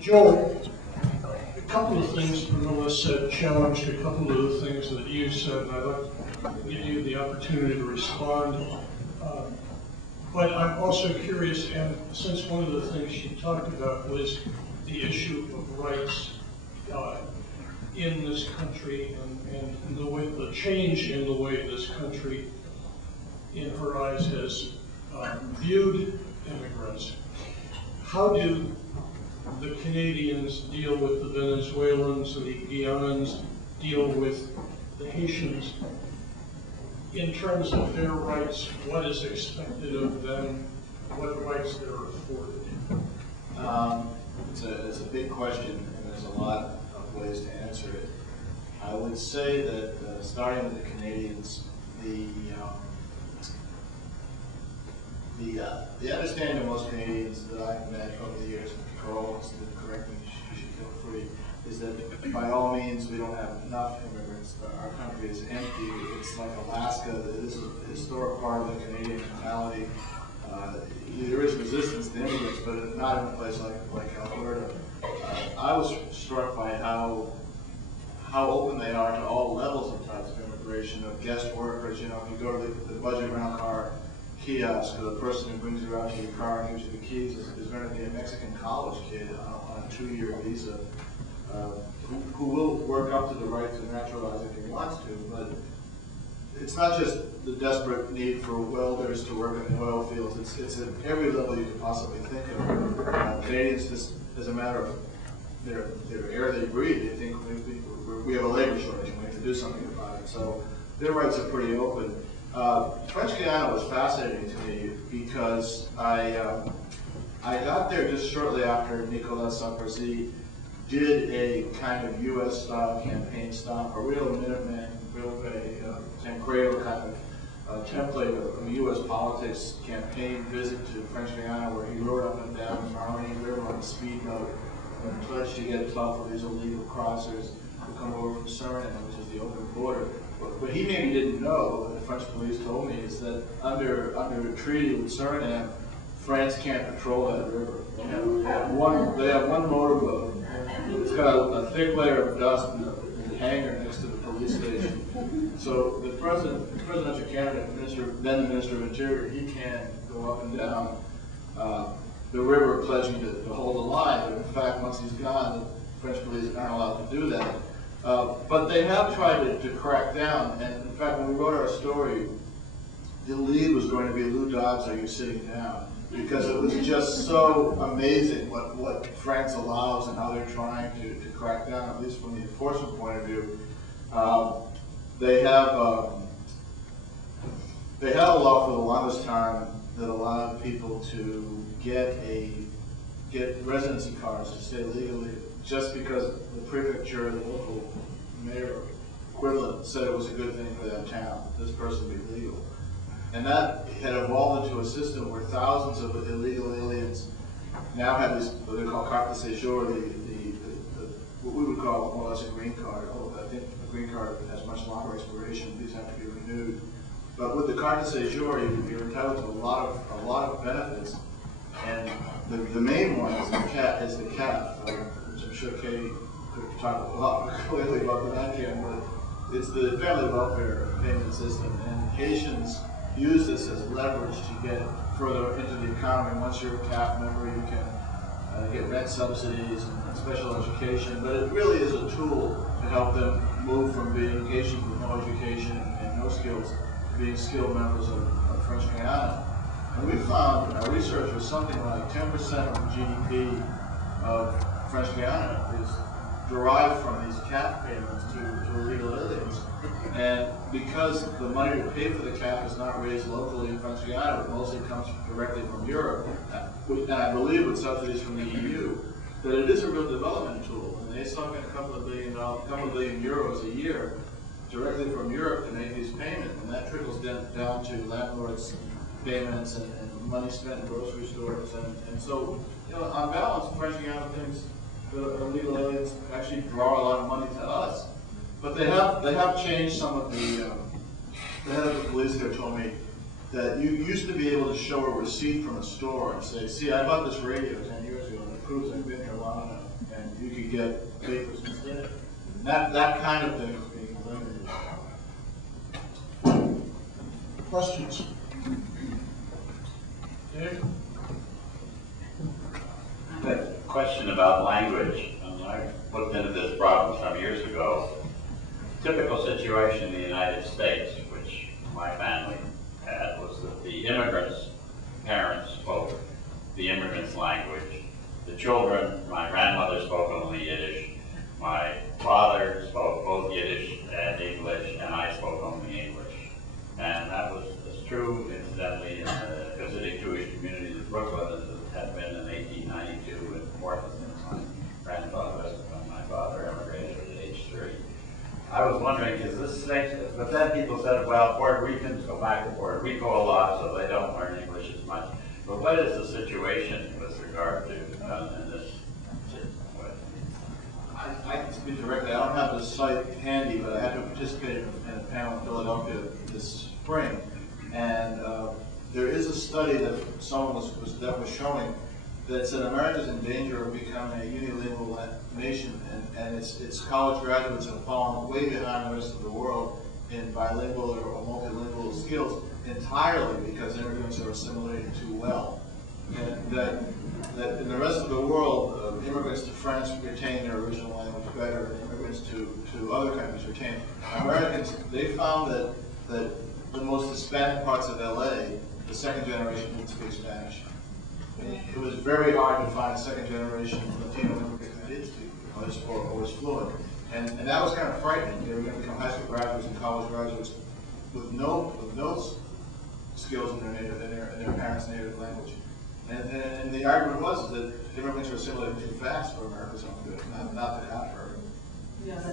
Joe, a couple of things Pramila said challenged a couple of the things that you said, and I'd like to give you the opportunity to respond. But I'm also curious, and since one of the things she talked about was the issue of rights in this country and the change in the way this country, in her eyes, has viewed immigrants. How do the Canadians deal with the Venezuelans, the Guyanans, deal with the Haitians in terms of their rights? What is expected of them? What rights they're afforded? It's a big question, and there's a lot of ways to answer it. I would say that starting with the Canadians, the understanding of most Canadians that I've met over the years, and Carol wants to correct me, she should feel free, is that by all means we don't have enough immigrants. Our country is empty. It's like Alaska. This is a historic part of the Canadian mentality. There is resistance to immigrants, but not in a place like Alberta. I was struck by how open they are to all levels of types of immigration, of guest workers. You know, if you go to the budget rental car kiosk, the person who brings you out to your car and gives you the keys is going to be a Mexican college kid on a 2-year visa, who will work up to the right to naturalize if he wants to, but it's not just the desperate need for welders to work in the oil fields. It's at every level you could possibly think of. Canadians, just as a matter of their air they breathe, they think we have a labor shortage and we have to do something about it. So their rights are pretty open. French Guiana was fascinating to me because I got there just shortly after Nicolas Sarkozy did a kind of U.S.-style campaign stop, a real Minuteman, real Tancredo kind of template of a U.S. politics campaign visit to French Guiana, where he rode up and down the Maroni River on a speedboat and pledged to get 12 of these illegal crossers who come over from Suriname, which is the open border. What he maybe didn't know, what the French police told me, is that under a treaty with Suriname, France can't patrol that river. They have one motorboat. It's got a thick layer of dust in the hangar next to the police station. So the presidential candidate, then the Minister of Interior, he can go up and down the river pledging to hold the line. But in fact, once he's gone, the French police aren't allowed to do that. But they have tried to crack down. And in fact, when we wrote our story, the lead was going to be "Lou Dobbs, Are You Sitting Down?" Because it was just so amazing what France allows and how they're trying to crack down, at least from the enforcement point of view. They have a law for the longest time that allowed people to get residency cards to stay legally, just because the prefecture, the local mayor equivalent, said it was a good thing for that town, that this person be legal. And that had evolved into a system where thousands of illegal aliens now have this, what they call carte de séjour, what we would call more or less a green card. Although I think a green card has much longer expiration; these have to be renewed. But with the carte de séjour, you're entitled to a lot of benefits, and the main one is the CAF, which I'm sure Katie could talk a lot more clearly about than I can. But it's the family welfare payment system, and Haitians use this as leverage to get further into the economy. Once you're a CAF member, you can get rent subsidies and special education, but it really is a tool to help them move from being Haitians with no education and no skills to being skilled members of French Guiana. And we found in our research was something like 10% of the GDP of French Guiana is derived from these CAF payments to illegal aliens. And because the money to pay for the CAF is not raised locally in French Guiana, it mostly comes directly from Europe, and I believe with subsidies from the EU, that it is a real development tool. And they suck in a couple of billion euros a year directly from Europe to make these payments, and that trickles down to landlords' payments and money spent in grocery stores. And so, you know, on balance, French Guiana thinks the illegal aliens actually draw a lot of money to us. But they have changed some of the head of the police there told me that you used to be able to show a receipt from a store and say, see, I bought this radio 10 years ago and it proves I've been here long enough, and you could get papers instead. That kind of thing is being eliminated. Questions? Dave? A question about language. I looked into this problem some years ago. Typical situation in the United States, which my family had, was that the immigrants' parents spoke the immigrants' language. The children, my grandmother spoke only Yiddish. My father spoke both Yiddish and English, and I spoke only English. And that was true, incidentally, in the Hasidic Jewish community of Brooklyn, as it had been in 1892 in Portland, since my grandfather, my father, immigrated at age 3. I was wondering, is this thing, but then people said, well, Puerto Ricans go back to Puerto Rico a lot, so they don't learn English as much. But what is the situation with regard to in this way? I can speak directly. I don't have the site handy, but I had to participate in a panel in Philadelphia this spring. And there is a study that someone was showing that said America is in danger of becoming a unilingual nation, and its college graduates have fallen way behind the rest of the world in bilingual or multilingual skills entirely because immigrants are assimilating too well. And that in the rest of the world, immigrants to France retain their original language better than immigrants to other countries retain. Americans, they found that the most Hispanic parts of LA, the second generation didn't speak Spanish. It was very hard to find a second generation Latino immigrant who did speak or was fluent. And that was kind of frightening. They were going to become high school graduates and college graduates with no skills in their parents' native language. And the argument was that immigrants are assimilating too fast for America's own good, not the contrary. Yes.